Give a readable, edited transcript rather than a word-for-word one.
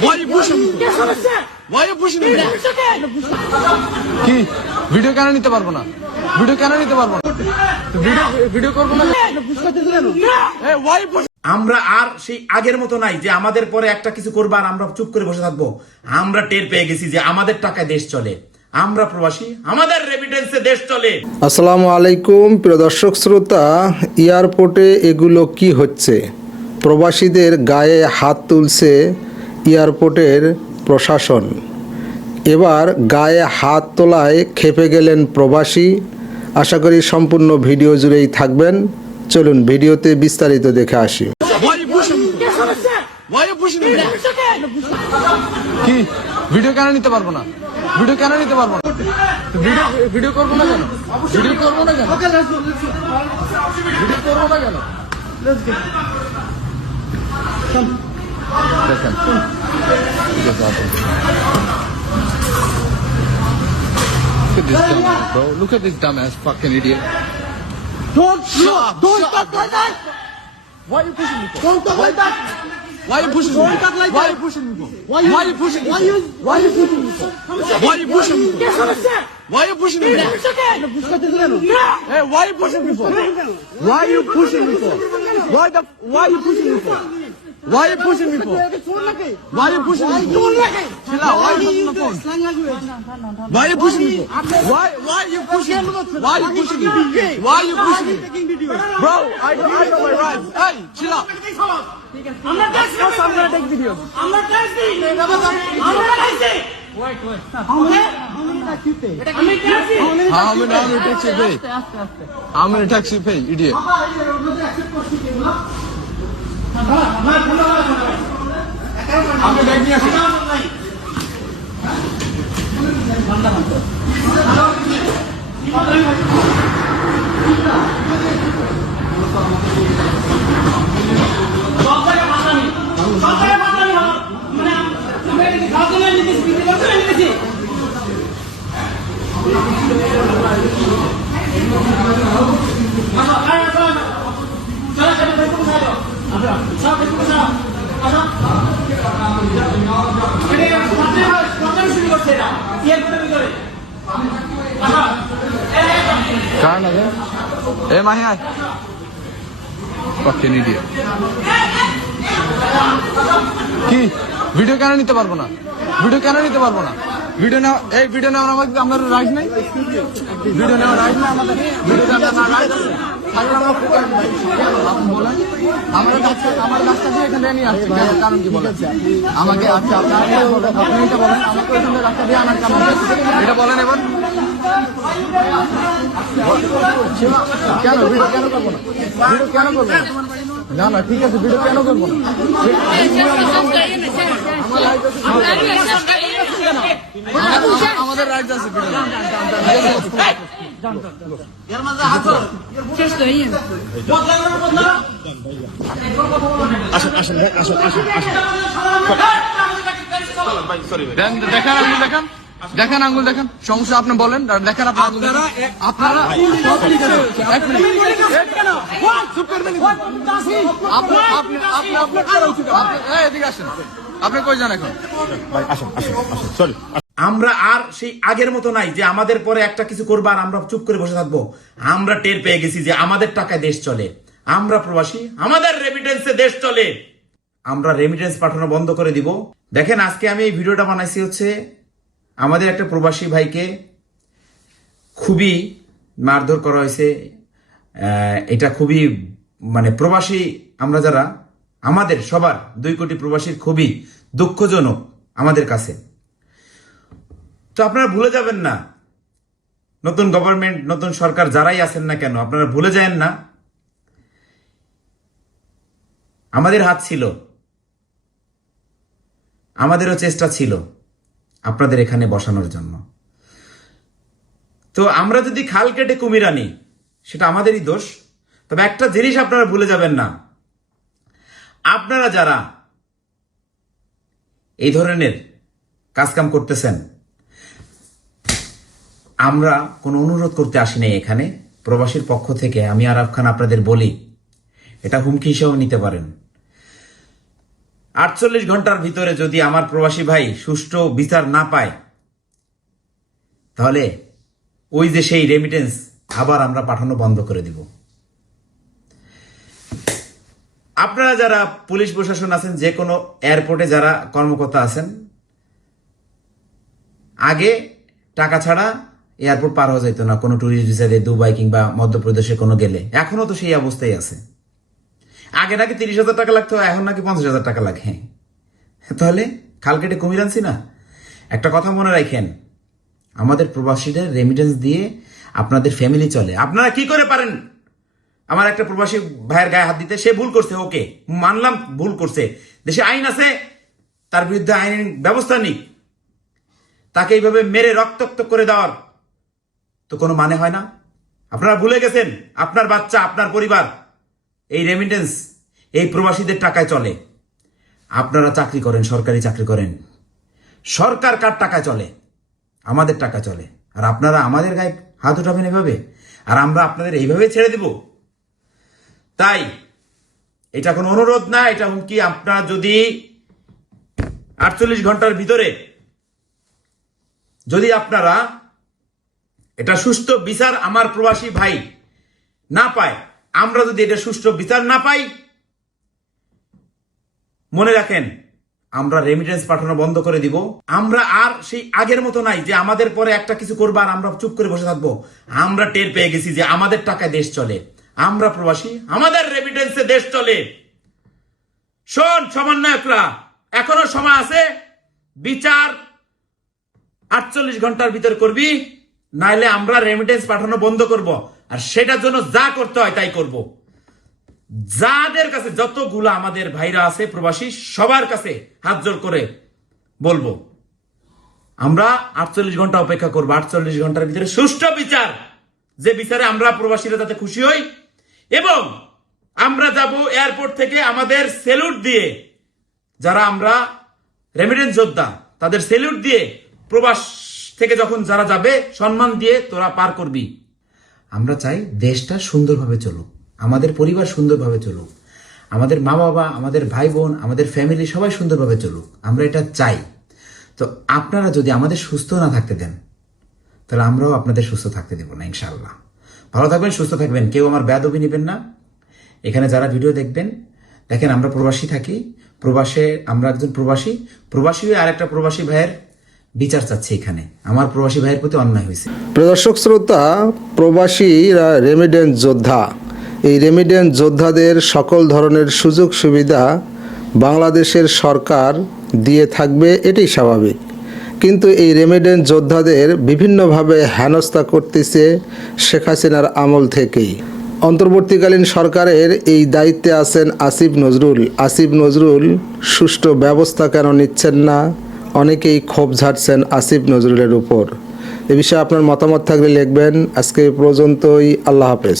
Why are you pushing me? Why are you pushing me? কি video কেন নিতে পারবো না? ভিডিও কেন নিতে পারবো না? ভিডিও করবো না। এই why you pushing? আমরা আর সেই আগের মতো নাই যে আমাদের পরে একটা কিছু করবো আর আমরা চুপ করে বসে থাকবো। আমরা টের পেয়ে গেছি যে আমাদের টাকায় দেশ চলে, আমরা প্রবাসী, আমাদের রেমিটেন্সে দেশ চলে। আসসালামু আলাইকুম প্রিয় দর্শক শ্রোতা, এয়ারপোর্টে এগুলো কি হচ্ছে? প্রবাসীদের গায়ে হাত তুলছে এয়ারপোর্টের প্রশাসন। এবার গায়ে হাত তোলায় খেপে গেলেন প্রবাসী। আশা করি সম্পূর্ণ ভিডিও জুড়েই থাকবেন। চলুন ভিডিওতে বিস্তারিত দেখে আসি। Why are you pushing me? Why are you pushing me? কি ভিডিও কেন নিতে পারবো না? ভিডিও কেন নিতে পারবো না? ভিডিও করবো না কেন? ভিডিও করবো না কেন? ভিডিও করবো না কেন? দেখেন Look at this dumbass, bro. Look at this dumbass fucking idiot. Don't talk like that. Why are you pushing me? Don't talk like that. Why are you pushing me? Don't talk like Why that. are you pushing me? Why you pushing me? Why you pushing me? Why are you pushing me? Why are you pushing me? Hey, why are you pushing me for? Why are you pushing me for? Why are you pushing me for? Why are you pushing me for? Why are you pushing me for? Chill out. Why are you pushing the phone? Why are you pushing me for? Why are you pushing me? Why are you pushing me? Why are you pushing me? Bro, I know my rights. Hey, chill out. I'm not gonna take videos. I'm not taxing. Wait. How many tax you pay? How many tax you pay? How many tax you pay, idiot? I'm going to take you. Kahan hai? Hey, Mahi, aay. Fucking idiot. কি video কেন নিতে পারবো না? Video কেন নিতে পারবো না? Video নাও, এই ভিডিও নাও আমাদের, আমার রাইট নাই। ভিডিও নাও রাইট না আমাদের। ভিডিও নাও না রাইট আছে। তাহলে আমরা ফোকাস নাই। আপনি বলেন আমার কাছে দিয়ে এখানে নিয়ে আসছে কেন? কারণ কি বলেন? আমাকে আচ্ছা আপনি এটা বলেন, আমাকে এখানে রাস্তা দিয়ে আনার কারণ এটা বলেন এবার। কেন ভিডিও কেন করবো না? ভিডিও কেন করবো না? না ঠিক আছে, ভিডিও কেন করবো না? আমাদের রাইট আছে ভিডিও। দেখেন আঙ্গুল দেখেন, সমস্যা আপনি বলেন, দেখেন আপনারা এদিকে আসেন। আপনি কই যান এখন? আমরা আর সেই আগের মতো নাই যে আমাদের পরে একটা কিছু করবো আর আমরা চুপ করে বসে থাকবো। আমরা টের পেয়ে গেছি যে আমাদের টাকায় দেশ চলে, আমরা প্রবাসী, আমাদের রেমিটেন্সে দেশ চলে। আমরা রেমিটেন্স পাঠানো বন্ধ করে দিব। দেখেন আজকে আমি এই ভিডিওটা বানাইছি হচ্ছে আমাদের একটা প্রবাসী ভাইকে খুবই মারধর করা হয়েছে। এটা খুবই মানে প্রবাসী আমরা যারা, আমাদের সবার 2 কোটি প্রবাসীর খুবই দুঃখজনক আমাদের কাছে। তো আপনারা ভুলে যাবেন না, নতুন গভর্নমেন্ট, নতুন সরকার যারাই আছেন না কেন, আপনারা ভুলে যাবেন না আমাদের হাত ছিল, আমাদেরও চেষ্টা ছিল আপনাদের এখানে বসানোর জন্য। তো আমরা যদি খাল কেটে কুমির আনি সেটা আমাদেরই দোষ। তবে একটা জিনিস আপনারা ভুলে যাবেন না, আপনারা যারা এই ধরনের কাজকাম করতেছেন, আমরা কোনো অনুরোধ করতে আসি নাই এখানে। প্রবাসীর পক্ষ থেকে আমি আরাফ খান আপনাদের বলি, এটা হুমকি হিসেবে নিতে পারেন। 48 ঘন্টার ভিতরে যদি আমার প্রবাসী ভাই সুষ্ঠু বিচার না পায়, তাহলে ওই যে সেই রেমিটেন্স আবার আমরা পাঠানো বন্ধ করে দিব। আপনারা যারা পুলিশ প্রশাসন আছেন, যে কোনো এয়ারপোর্টে যারা কর্মকর্তা আছেন, আগে টাকা ছাড়া এয়ারপোর্ট পার হওয়া যেত না কোনো ট্যুরিস্ট ভিসাতে, দুবাই কিংবা মধ্যপ্রদেশে কোনো গেলে। এখনো তো সেই অবস্থায় আছে। আগে নাকি 30,000 টাকা লাগতো, এখন নাকি 50,000 টাকা লাগে। হ্যাঁ, তাহলে খাল কেটে কুমির আনছি না? একটা কথা মনে রাখেন, আমাদের প্রবাসীদের রেমিটেন্স দিয়ে আপনাদের ফ্যামিলি চলে। আপনারা কি করে পারেন আমার একটা প্রবাসী ভাইয়ের গায়ে হাত দিতে? সে ভুল করছে, ওকে মানলাম ভুল করছে, দেশে আইন আছে, তার বিরুদ্ধে আইন ব্যবস্থা নিক। তাকে এইভাবে মেরে রক্তাক্ত করে দেওয়ার তো কোনো মানে হয় না। আপনারা ভুলে গেছেন আপনার বাচ্চা, আপনার পরিবার এই রেমিটেন্স, এই প্রবাসীদের টাকায় চলে। আপনারা চাকরি করেন, সরকারি চাকরি করেন, সরকার কার টাকায় চলে? আমাদের টাকা চলে। আর আপনারা আমাদের গায়ে হাত উঠাবেন এভাবে, আর আমরা আপনাদের এইভাবে ছেড়ে দিব? তাই এটা কোনো অনুরোধ না, এটা হুমকি। আপনারা যদি 48 ঘন্টার ভিতরে যদি আপনারা এটা সুষ্ঠু বিচার আমার প্রবাসী ভাই না পায়, আমরা যদি এটা সুষ্ঠু বিচার না পাই, মনে রাখেন আমরা রেমিটেন্স পাঠানো বন্ধ করে দিব। আমরা আর সেই আগের মতো নাই যে আমাদের পরে একটা কিছু করবো আর আমরা চুপ করে বসে থাকবো। আমরা টের পেয়ে গেছি যে আমাদের টাকায় দেশ চলে, আমরা প্রবাসী, আমাদের রেমিটেন্সে দেশ চলে। শোন সমন্বয়করা, এখনো সময় আছে, বিচার 48 ঘন্টার ভিতর করবি, নাইলে আমরা রেমিটেন্স পাঠানো বন্ধ করব। আর সেটার জন্য যা করতে হয় তাই করব। যাদের কাছে যতগুলো আমাদের ভাইরা আছে প্রবাসী, সবার কাছে হাত জোর করে বলবো, আমরা 48 ঘন্টা অপেক্ষা করবো। 48 ঘন্টার ভিতরে সুষ্ঠু বিচার, যে বিচারে আমরা প্রবাসীরা তাতে খুশি হই, এবং আমরা যাব এয়ারপোর্ট থেকে আমাদের সেলুট দিয়ে, যারা আমরা রেমিটেন্স যোদ্ধা তাদের সেলুট দিয়ে, প্রবাস থেকে যখন যারা যাবে সম্মান দিয়ে তোরা পার করবি। আমরা চাই দেশটা সুন্দরভাবে চলুক, আমাদের পরিবার সুন্দরভাবে চলুক, আমাদের মা বাবা, আমাদের ভাই বোন, আমাদের ফ্যামিলি সবাই সুন্দরভাবে চলুক। আমরা এটা চাই। তো আপনারা যদি আমাদের সুস্থ না থাকতে দেন, তাহলে আমরাও আপনাদের সুস্থ থাকতে দেব না ইনশাআল্লাহ। ভালো থাকবেন, সুস্থ থাকবেন, কেউ আমার বেয়াদবি নেবেন না। এখানে যারা ভিডিও দেখবেন, দেখেন আমরা প্রবাসী থাকি, প্রবাসে আমরা একজন প্রবাসী হয়ে আরেকটা প্রবাসী ভাইয়ের বিচার চাচ্ছে। এখানে আমার প্রবাসী ভাইয়ের প্রতি অন্যায় হয়েছে। প্রদর্শক শ্রোতা, প্রবাসীরা রেমিডেন্স যোদ্ধা, এই রেমিডেন্স যোদ্ধাদের সকল ধরনের সুযোগ সুবিধা বাংলাদেশের সরকার দিয়ে থাকবে, এটাই স্বাভাবিক। কিন্তু এই রেমিডেন্স যোদ্ধাদের বিভিন্নভাবে হেনস্থা করতেছে শেখ হাসিনার আমল থেকেই। অন্তর্বর্তীকালীন সরকারের এই দায়িত্বে আছেন আসিফ নজরুল। আসিফ নজরুল সুষ্ঠু ব্যবস্থা কেন নিচ্ছেন না? অনেকেই ক্ষোভ ঝাড়ছেন আসিফ নজরুলের উপর। এ বিষয়ে আপনার মতামত থাকলে লিখবেন। আজকে এই পর্যন্তই। আল্লাহ হাফেজ।